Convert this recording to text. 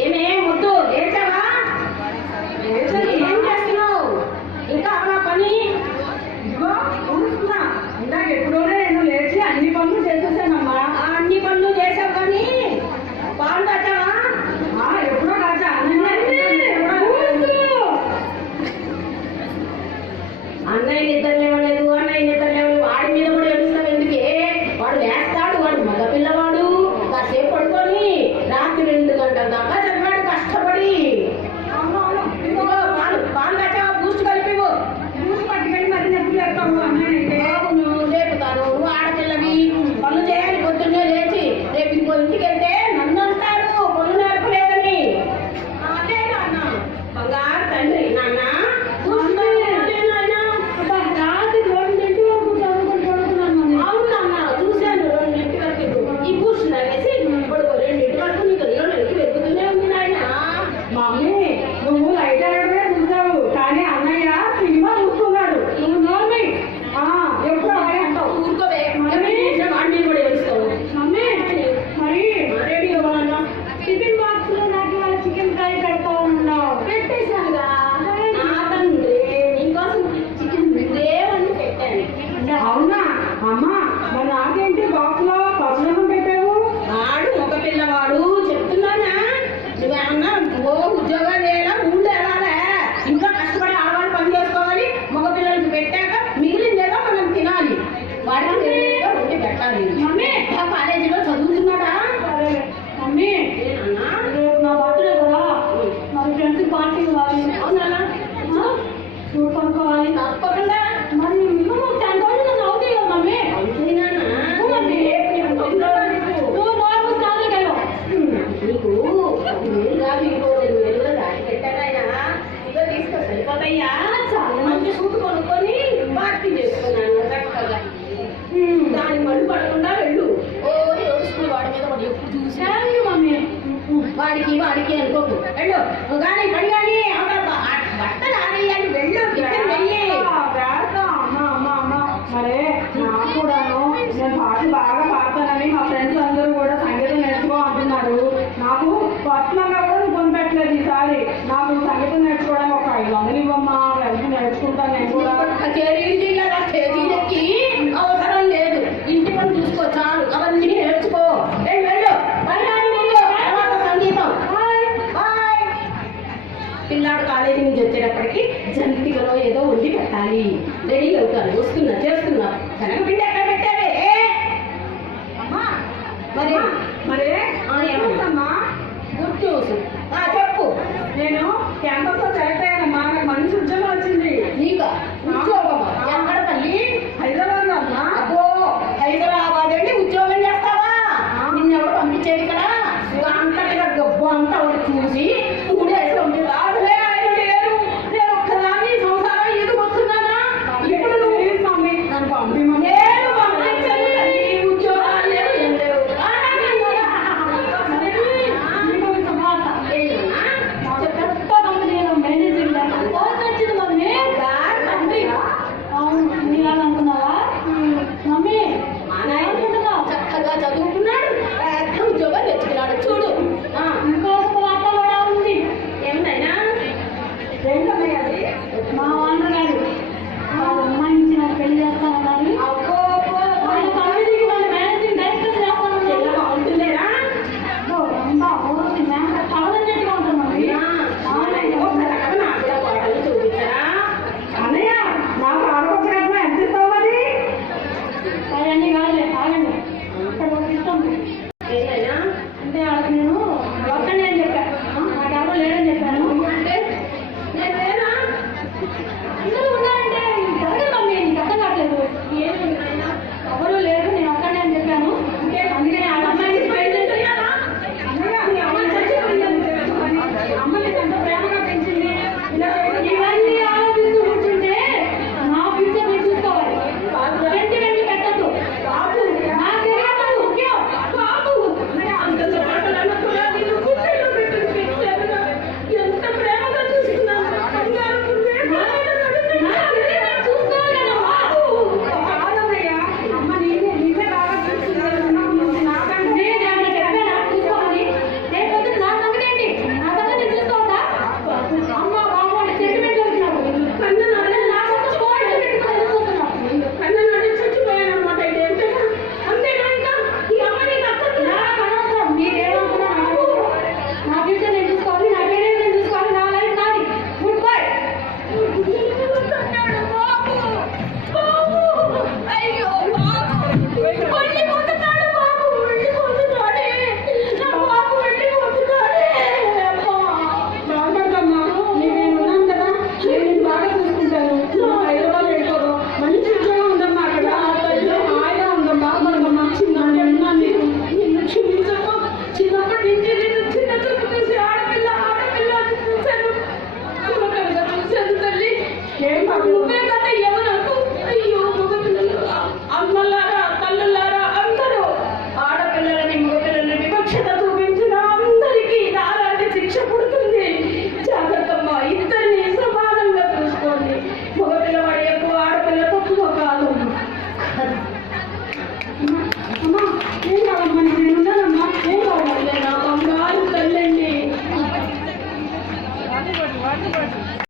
ఏమే ముద్దు లేచావా? ఏం చేస్తున్నావు? ఇంకా అలా పని చూస్తున్నా. ఇందాక ఎప్పుడోనే నేను లేచి అన్ని పనులు చేసేసానమ్మా. అన్ని పనులు చేసావు కానీ పాలు తాచావా? ఎప్పుడో కాచా. అన్నయ్య నిద్ర లేవలేదు, అన్నయ్య నిద్ర లేవలేదు. వాడి మీద కూడా ఏడుస్తావు ఎందుకే? వాడు లేస్తాడు, వాడు మగ పిల్లవాడు. కాసేపు పడుకొని రాత్రి 2 గంటల దాకా చదివాడు కష్టపడి. పాలు తాచావా? బూస్ట్ కలిపివు. పట్టుకెళ్ళి మరి నొప్పి లేస్తాము అన్నయ్య. అవును లేపుతాను. నువ్వు ఆడపిల్లవి పనులు చేయాలి. పొద్దున్నే లేచి రేపు ఇంకో ఇంటికి వెళ్తే నన్ను అంటారు పనులు నేర్పలేదని. అదే నాన్న బంగారు తండ్రి. నాన్న చూశాను 2 వరకు. ఈ బూస్ట్ తాగేసి పడుకో. 2 వరకు నీకు నెలకి వెతుకుతూనే ఉంది నాయన. మమ్మీ నువ్వు లైట్ ఆడమే చూసావు కానీ అన్నయ్య సినిమా చూస్తున్నాడు. నువ్వు నోర్మి ఎప్పుడు అలాగే అంటావు. ఊరుకోవే వాడిని కూడా ఏడుస్తావు. మమ్మీ మరి రెడీ అవ్వాలన్నా టిఫిన్ బాక్స్ లో నాకు వాళ్ళ చికెన్ ఫ్రై పెడతా ఉన్నావు. పెట్టేశానుగా. నా తండ్రి నీకోసం చికెన్ ముందే వండి పెట్టాను. అవునా అమ్మా మరి నాకేంటి బాక్స్ లో పసుపు పెట్టావు? వాడు మగ పిల్లవాడు చెప్తున్నానా? నువ్వేమన్నా ఉద్యోగాలు లేదా ఊళ్ళో ఎలాగా ఇంట్లో కష్టపడి ఆడవాళ్ళు పని చేసుకోవాలి. మగ పిల్లలకి పెట్టాక మిగిలిందేదో మనం తినాలి. వాడికి వండి పెట్టాలి. మమ్మీ కాలేజీలో చదువుతున్నాడా? మమ్మీ ఏనన్నా? రేపు నా బర్త్డే కదా మరి ఫ్రెండ్స్ పార్టీ ఇవ్వాలి. అవునా? సూట్ కొనుక్కోవాలి. తప్పకుండా మరి మినిమం 10,000 నన్ను అవుతాయి కదా మమ్మీ. అవుతున్నానా? నువ్వు నార్మల్ స్టార్ట్కి వెళ్ళావు. నీకు 10,000 దాటి పెట్టానైనా ఇదో తీసుకో సరిపోతాయ్యా. చాలా మంచి సూట్ కొనుక్కొని పార్టీ చేసుకున్నాను చక్కగా. దాని మడు పడకుండా వెళ్ళు. ఏడుస్తున్న వాడి మీద వాడు ఎప్పుడు చూసాను మమ్మీ వాడికి అనుకోకు. వెళ్ళు నువ్వు కానీ పడి కానీ బట్టలు ఆడేయాలి. వెళ్ళు కిచెన్ వెళ్ళి. మరే నాకు కూడాను నేను పాటలు బాగా పాడతానని మా ఫ్రెండ్స్ అందరూ కూడా సంగీతం నేర్చుకో అంటున్నారు. నాకు పట్నంగా కూడా నువ్వు కొనిపెట్టలేదు ఈసారి. నాకు సంగీతం నేర్చుకోవడానికి ఒక 500 ఇవ్వమ్మా. వెళ్ళి నేర్చుకుంటాను నేను కూడా. కేజీలకి అవసరం లేదు. ఇంటి పని చూసుకో చాలు. అవన్నీ నేర్చుకో. వెళ్ళు తర్వాత సంగీతం. పిల్లాడు కాలేజీ నుంచి వచ్చేటప్పటికి జంతికలో ఏదో వండి పెట్టాలి. రెడీ అవుతాను. వస్తున్నా చేస్తున్నా. శనగపిండి ఎక్కడ పెట్టావే? అమ్మా మరి మరే ఏమన్నా గుర్తు చెప్పు. నేను క్యాంపస్ లో సెలెక్ట్ అయ్యానమ్మా. నాకు మంచి ఉద్యోగం వచ్చింది. నీకా ఉద్యోగమా? ఎక్కడ తల్లి? హైదరాబాద్ లో అమ్మా. అబ్బో హైదరాబాద్ వెళ్ళి ఉద్యోగం చేస్తావా? నిన్నెవరు పంపించేది కదా? అంతటిగా గబ్బు అంతా ఒకటి చూసి